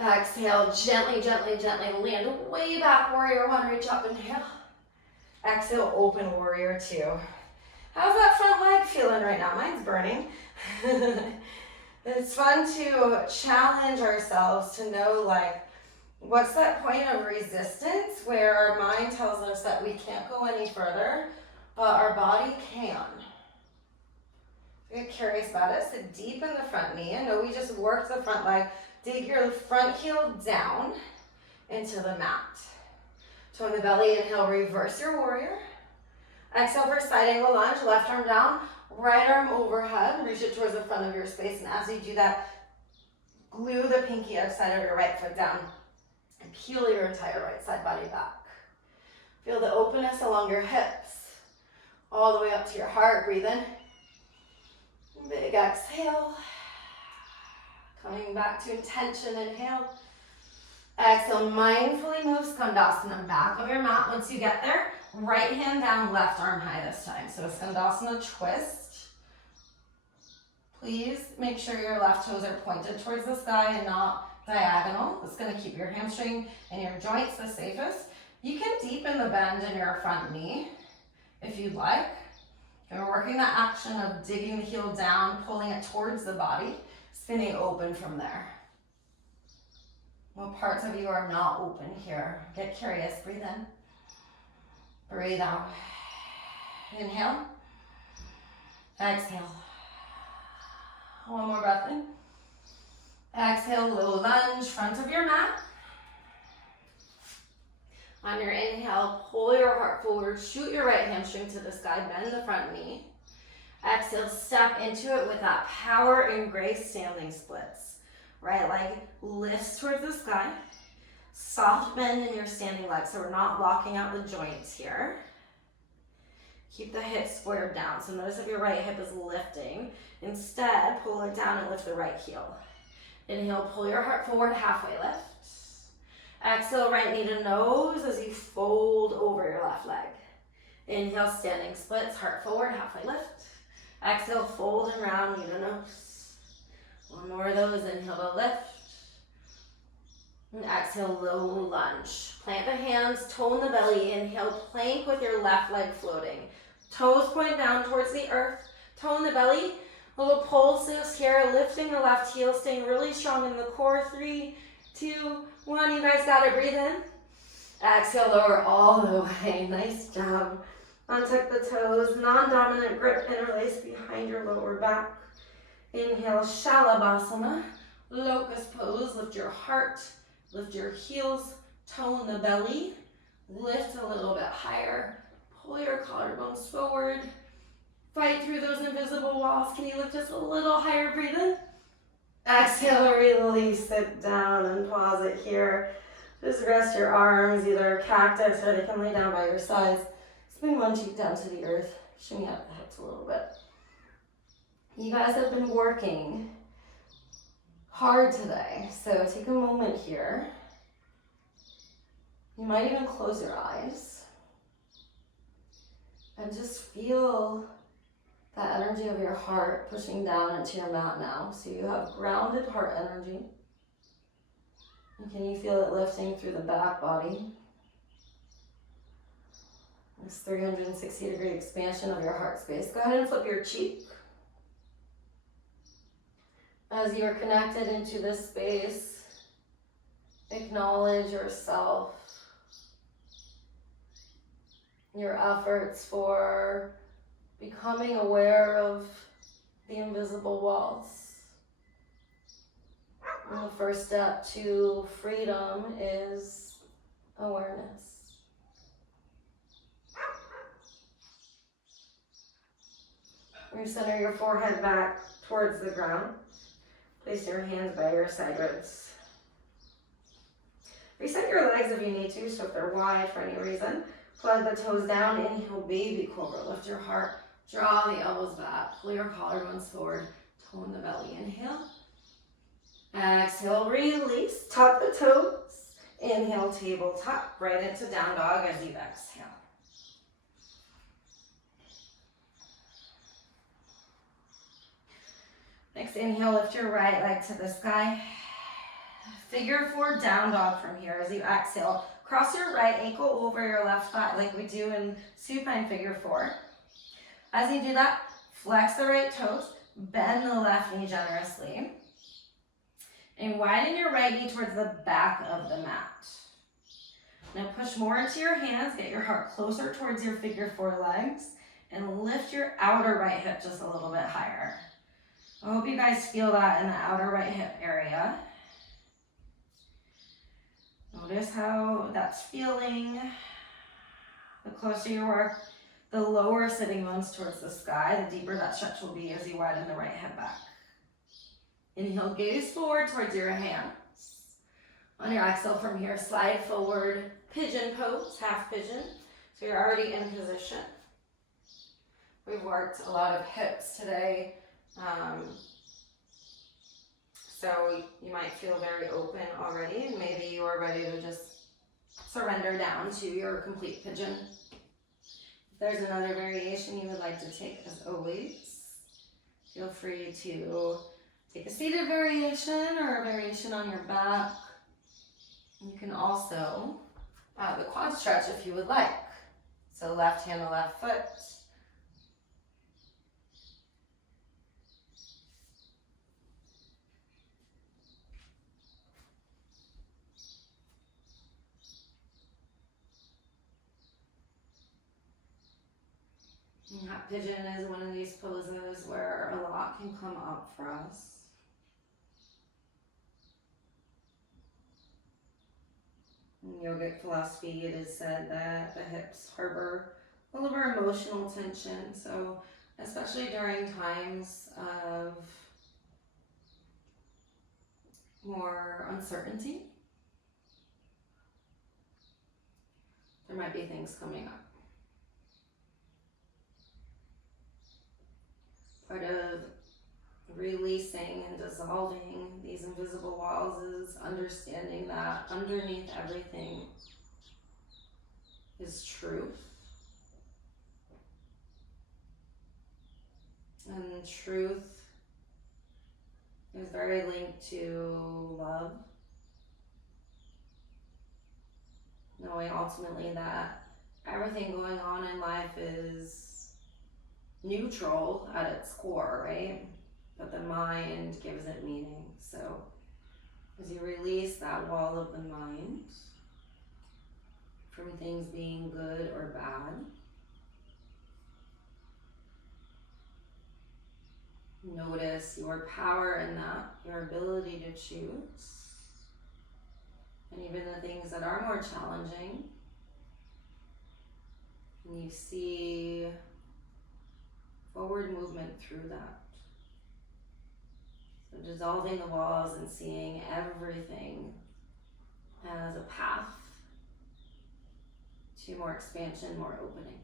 Exhale, gently, gently, gently land way back, warrior one, reach up, inhale. Exhale, open warrior two. How's that front leg feeling right now? Mine's burning. It's fun to challenge ourselves to know, like, what's that point of resistance where our mind tells us that we can't go any further, but our body can. Get curious about it. So deepen the front knee. I know we just worked the front leg. Dig your front heel down into the mat. Tone the belly, inhale, reverse your warrior. Exhale for side angle lunge, left arm down, right arm overhead, reach it towards the front of your space, and as you do that, glue the pinky outside of your right foot down and peel your entire right side body back. Feel the openness along your hips, all the way up to your heart, breathe in. Big exhale. Coming back to intention, inhale. Exhale, mindfully move Skandasana back of your mat. Once you get there, right hand down, left arm high this time. So Skandasana twist. Please make sure your left toes are pointed towards the sky and not diagonal. It's going to keep your hamstring and your joints the safest. You can deepen the bend in your front knee if you'd like. And we're working that action of digging the heel down, pulling it towards the body, spinning open from there. What parts of you are not open here? Get curious, breathe in. Breathe out. Inhale. Exhale. One more breath in. Exhale, low lunge, front of your mat. On your inhale, pull your heart forward, shoot your right hamstring to the sky, bend the front knee. Exhale, step into it with that power and grace standing splits. Right leg lifts towards the sky. Soft bend in your standing leg, so we're not locking out the joints here. Keep the hips squared down. So notice if your right hip is lifting. Instead, pull it down and lift the right heel. Inhale, pull your heart forward, halfway lift. Exhale, right knee to nose as you fold over your left leg. Inhale, standing splits, heart forward, halfway lift. Exhale, fold and round, knee to nose. One more of those, inhale to lift. And exhale, low lunge. Plant the hands, tone the belly. Inhale, plank with your left leg floating. Toes point down towards the earth. Tone the belly. A little pulses here, lifting the left heel, staying really strong in the core. 3, 2, 1. You guys got it. Breathe in. Exhale, lower all the way. Nice job. Untuck the toes. Non-dominant grip, interlace behind your lower back. Inhale, Shalabhasana. Locust pose. Lift your heart. Lift your heels. Tone the belly. Lift a little bit higher. Pull your collarbones forward. Fight through those invisible walls. Can you lift just a little higher? Breathe in. Exhale, release it down and pause it here. Just rest your arms, either cactus or they can lay down by your sides. Spin one cheek down to the earth. Shimmy out the hips a little bit. You guys have been working hard today, so take a moment here. You might even close your eyes and just feel that energy of your heart pushing down into your mat now. So you have grounded heart energy. And can you feel it lifting through the back body? This 360-degree expansion of your heart space. Go ahead and flip your cheek. As you are connected into this space, acknowledge yourself, your efforts for becoming aware of the invisible walls. And the first step to freedom is awareness. Recenter your forehead back towards the ground. Place your hands by your side ribs. Reset your legs if you need to, so if they're wide for any reason. Plug the toes down, inhale, baby cobra. Lift your heart, draw the elbows back, pull your collarbones forward, tone the belly. Inhale. Exhale, release, tuck the toes. Inhale, tabletop, right into down dog as you exhale. Next inhale, lift your right leg to the sky. Figure 4 down dog from here as you exhale. Cross your right ankle over your left thigh like we do in supine figure 4. As you do that, flex the right toes, bend the left knee generously, and widen your right knee towards the back of the mat. Now push more into your hands, get your heart closer towards your figure 4 legs, and lift your outer right hip just a little bit higher. I hope you guys feel that in the outer right hip area. Notice how that's feeling. The closer you work, the lower sitting bones towards the sky, the deeper that stretch will be as you widen the right hip back. Inhale, gaze forward towards your hands. On your exhale from here, slide forward, pigeon pose, half pigeon. So you're already in position. We've worked a lot of hips today. So you might feel very open already, and maybe you are ready to just surrender down to your complete pigeon. If there's another variation you would like to take, as always, feel free to take a seated variation or a variation on your back. You can also the quad stretch if you would like. So left hand to left foot. Half pigeon is one of these poses where a lot can come up for us. In yogic philosophy, it is said that the hips harbor a little bit of emotional tension. So especially during times of more uncertainty, there might be things coming up. Part of releasing and dissolving these invisible walls is understanding that underneath everything is truth. And truth is very linked to love. Knowing ultimately that everything going on in life is neutral at its core, right? But the mind gives it meaning. So as you release that wall of the mind from things being good or bad, notice your power in that, your ability to choose. And even the things that are more challenging, and you see forward movement through that. So dissolving the walls and seeing everything as a path to more expansion, more opening.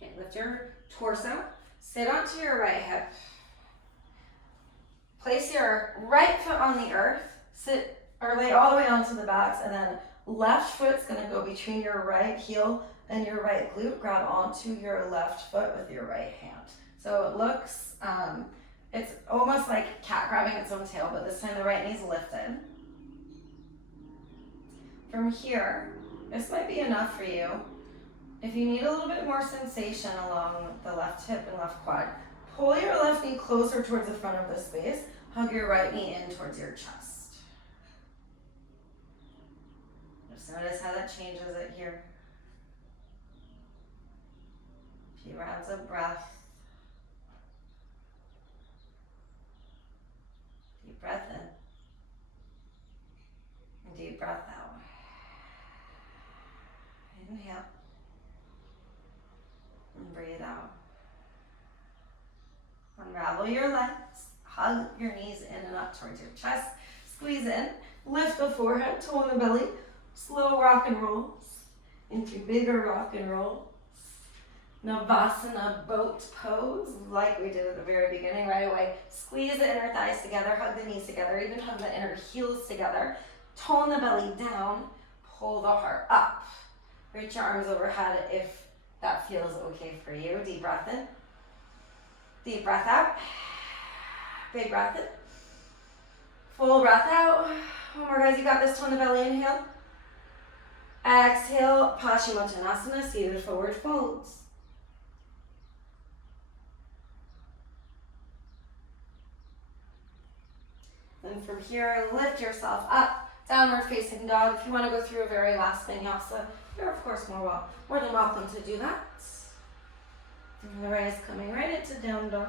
Okay, lift your torso, sit onto your right hip. Place your right foot on the earth, sit or lay all the way onto the backs, and then left foot's gonna go between your right heel and your right glute. Grab onto your left foot with your right hand. So it looks, it's almost like cat grabbing its own tail, but this time the right knee's lifted. From here, this might be enough for you. If you need a little bit more sensation along the left hip and left quad, pull your left knee closer towards the front of the space. Hug your right knee in towards your chest. Just notice how that changes it here. A few rounds of breath. Deep breath in. And deep breath out. Inhale. And breathe out. Unravel your legs. Hug your knees in and up towards your chest. Squeeze in. Lift the forehead, toe in the belly. Slow rock and rolls into bigger rock and rolls. Navasana boat pose, like we did at the very beginning. Right away, squeeze the inner thighs together, hug the knees together, even hug the inner heels together. Tone the belly down, pull the heart up. Reach your arms overhead if that feels okay for you. Deep breath in. Deep breath out. Big breath in. Full breath out. One more, guys. You got this. Tone the belly. Inhale. Exhale. Paschimottanasana. Seated forward folds. Then from here, lift yourself up. Downward facing dog. If you want to go through a very last vinyasa, you're of course more than welcome to do that. And the rise coming right into down dog.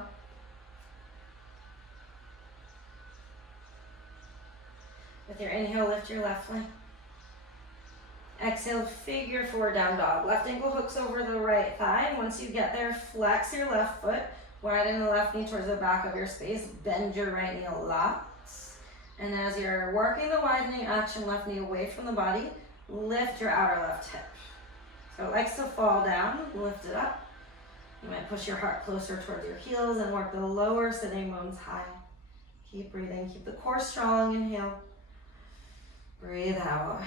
With your inhale, lift your left leg. Exhale, figure four down dog. Left ankle hooks over the right thigh. Once you get there, flex your left foot. Widen the left knee towards the back of your space. Bend your right knee a lot. And as you're working the widening action, left knee away from the body, lift your outer left hip. So it likes to fall down, lift it up. You might push your heart closer towards your heels and work the lower sitting bones high. Keep breathing, keep the core strong, inhale. Breathe out.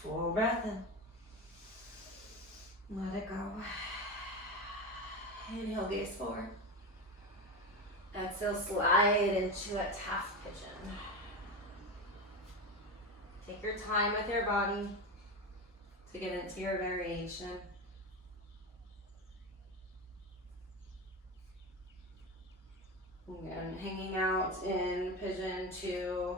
Full breath in. Let it go. Inhale, gaze forward. Exhale, slide into a half pigeon. Take your time with your body to get into your variation. And hanging out in pigeon 2.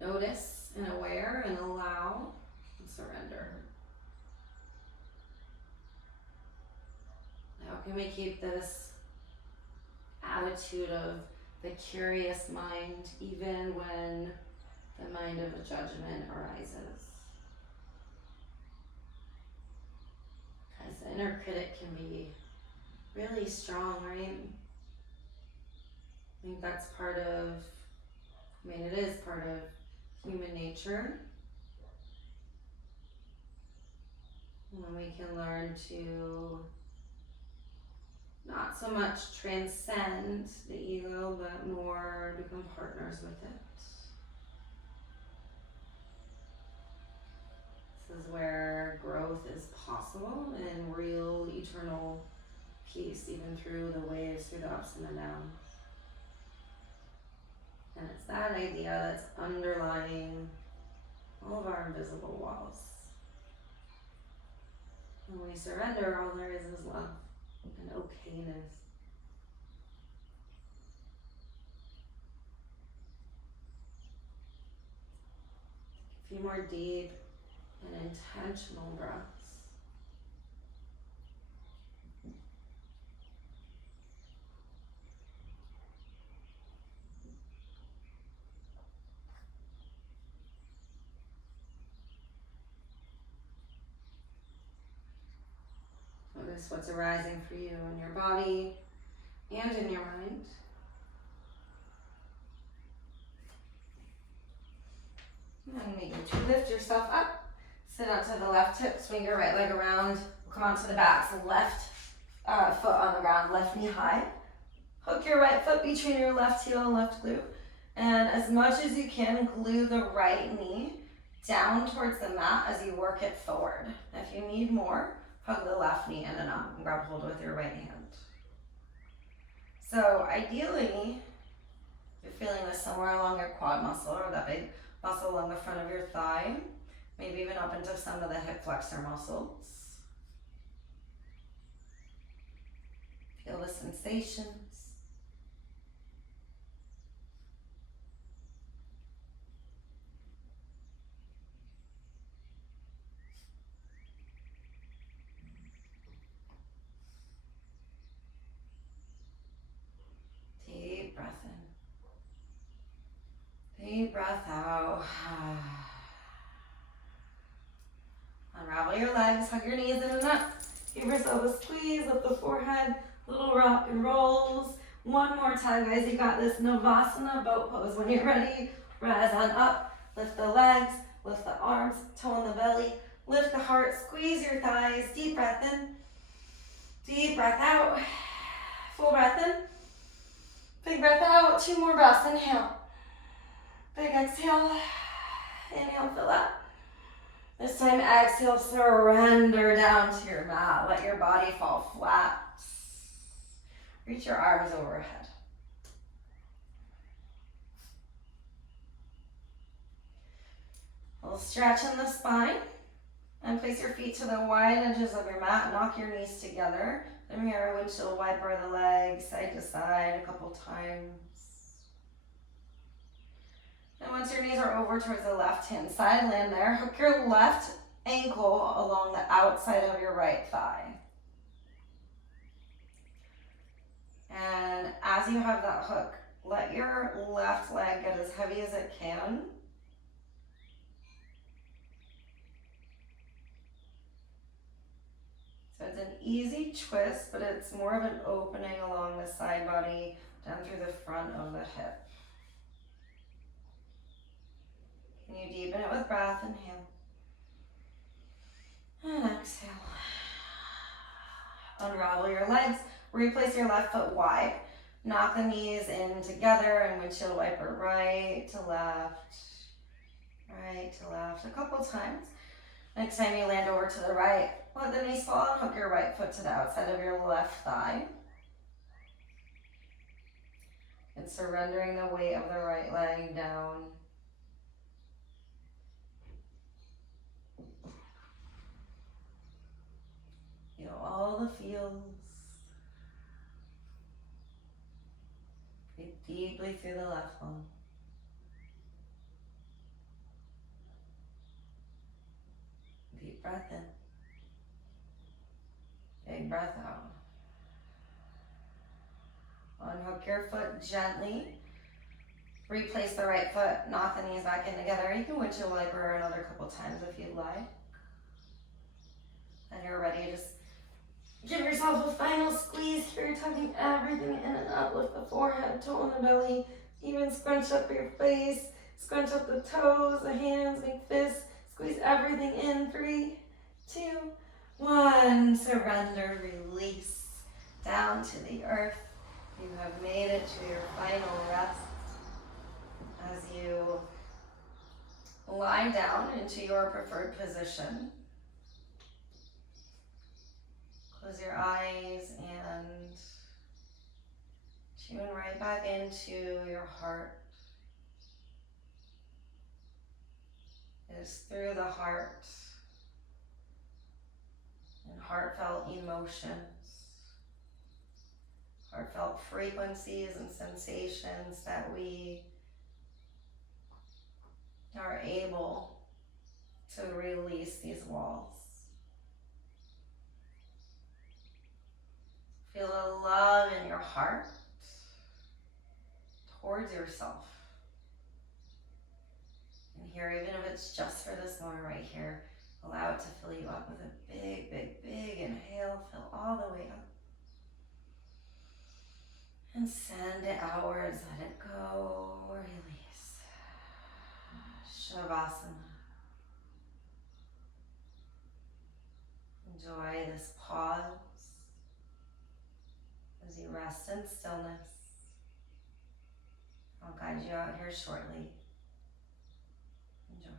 Notice and aware and allow and surrender. How can we keep this attitude of the curious mind even when the mind of a judgment arises? Because the inner critic can be really strong, right? I think that's it is part of human nature. When we can learn to not so much transcend the ego, but more become partners with it. This is where growth is possible and real eternal peace, even through the waves, through the ups and the downs. And it's that idea that's underlying all of our invisible walls. When we surrender, all there is love and okayness. A few more deep and intentional breaths. Notice what's arising for you in your body and in your mind. And begin to lift yourself up. Sit up to the left hip, swing your right leg around, come onto the back. So left foot on the ground, left knee high. Hook your right foot between your left heel and left glute. And as much as you can, glue the right knee down towards the mat as you work it forward. If you need more, hug the left knee in and up and grab hold with your right hand. So ideally, you're feeling this somewhere along your quad muscle or that big muscle along the front of your thigh, maybe even up into some of the hip flexor muscles. Feel the sensations. Deep breath in. Deep breath out. Unravel your legs, hug your knees in and up. Give yourself a squeeze up the forehead, little rock and rolls. One more time, guys. You got this. Navasana boat pose. When you're ready, rise on up. Lift the legs, lift the arms, tone the belly, lift the heart, squeeze your thighs. Deep breath in. Deep breath out. Full breath in. Big breath out. 2 more breaths. Inhale. Big exhale. Inhale, fill up. This time, exhale, surrender down to your mat. Let your body fall flat. Reach your arms overhead. A little stretch in the spine. And place your feet to the wide edges of your mat. Knock your knees together. From here, windshield wiper the legs side to side a couple times. And once your knees are over towards the left-hand side, land there. Hook your left ankle along the outside of your right thigh. And as you have that hook, let your left leg get as heavy as it can. So it's an easy twist, but it's more of an opening along the side body down through the front of the hip. Can you deepen it with breath? Inhale. And exhale. Unravel your legs. Replace your left foot wide. Knock the knees in together and windshield wiper right to left. Right to left a couple times. Next time you land over to the right, let the knees fall and hook your right foot to the outside of your left thigh. And surrendering the weight of the right leg down. Feel all the feels. Breathe deeply through the left lung. Deep breath in. Big breath out. Unhook your foot gently. Replace the right foot. Knock the knees back in together. You can windshield wiper another couple times if you'd like. And you're ready. Just give yourself a final squeeze here, tucking everything in and up. Lift the forehead, toe in the belly. Even scrunch up your face. Scrunch up the toes, the hands, make fists. Squeeze everything in. 3, 2, 1. Surrender, release. Down to the earth. You have made it to your final rest. As you lie down into your preferred position. Close your eyes and tune right back into your heart. It is through the heart and heartfelt emotions, heartfelt frequencies and sensations that we are able to release these walls. Feel the love in your heart towards yourself. And here, even if it's just for this moment right here, allow it to fill you up with a big, big, big inhale. Fill all the way up. And send it outwards. Let it go. Release. Shavasana. Enjoy this pause as you rest in stillness. I'll guide you out here shortly. Enjoy.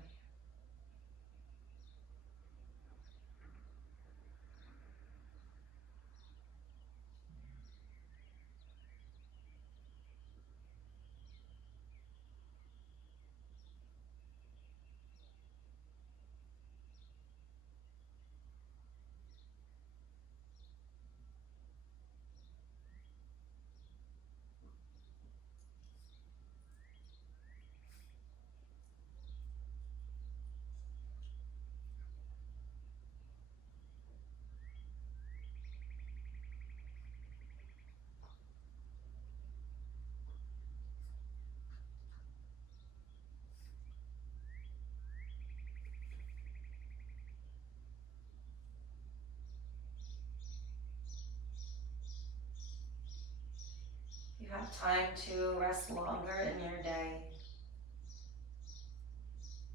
You have time to rest longer in your day.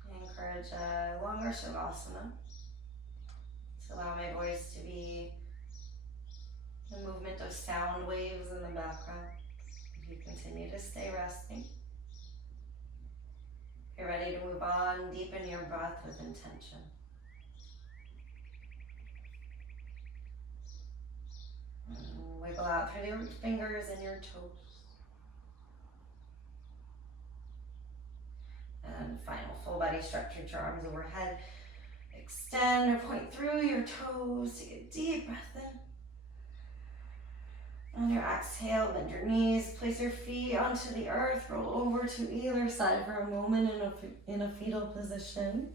I encourage a longer Shavasana to allow my voice to be the movement of sound waves in the background. You continue to stay resting. You're ready to move on. Deepen your breath with intention. Wiggle out through your fingers and your toes. And final full body stretch, reach your arms overhead. Extend or point through your toes. Take a deep breath in. On your exhale, bend your knees, place your feet onto the earth, roll over to either side for a moment in a fetal position.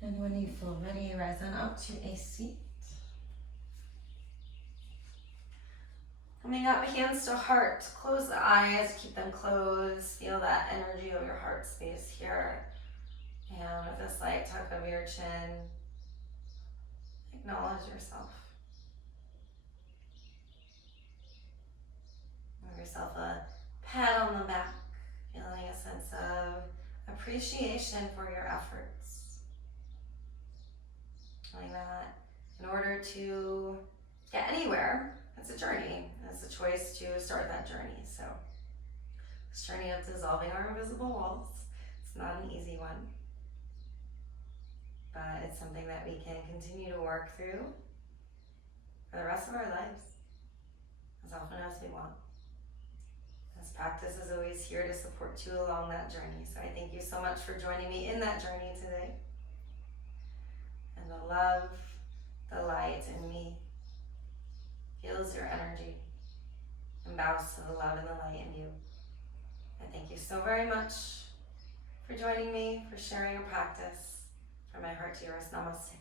And when you feel ready, rise on up to a seat. Coming up, hands to heart. Close the eyes, keep them closed. Feel that energy of your heart space here. And with a slight tuck of your chin, acknowledge yourself. Give yourself a pat on the back, feeling a sense of appreciation for your efforts. Feeling that in order to get anywhere, it's a journey. It's a choice to start that journey. So this journey of dissolving our invisible walls, it's not an easy one, but it's something that we can continue to work through for the rest of our lives, as often as we want. This practice is always here to support you along that journey. So I thank you so much for joining me in that journey today. And the love, the light in me feels your energy and bows to the love and the light in you. I thank you so very much for joining me, for sharing a practice. From my heart to yours, namaste.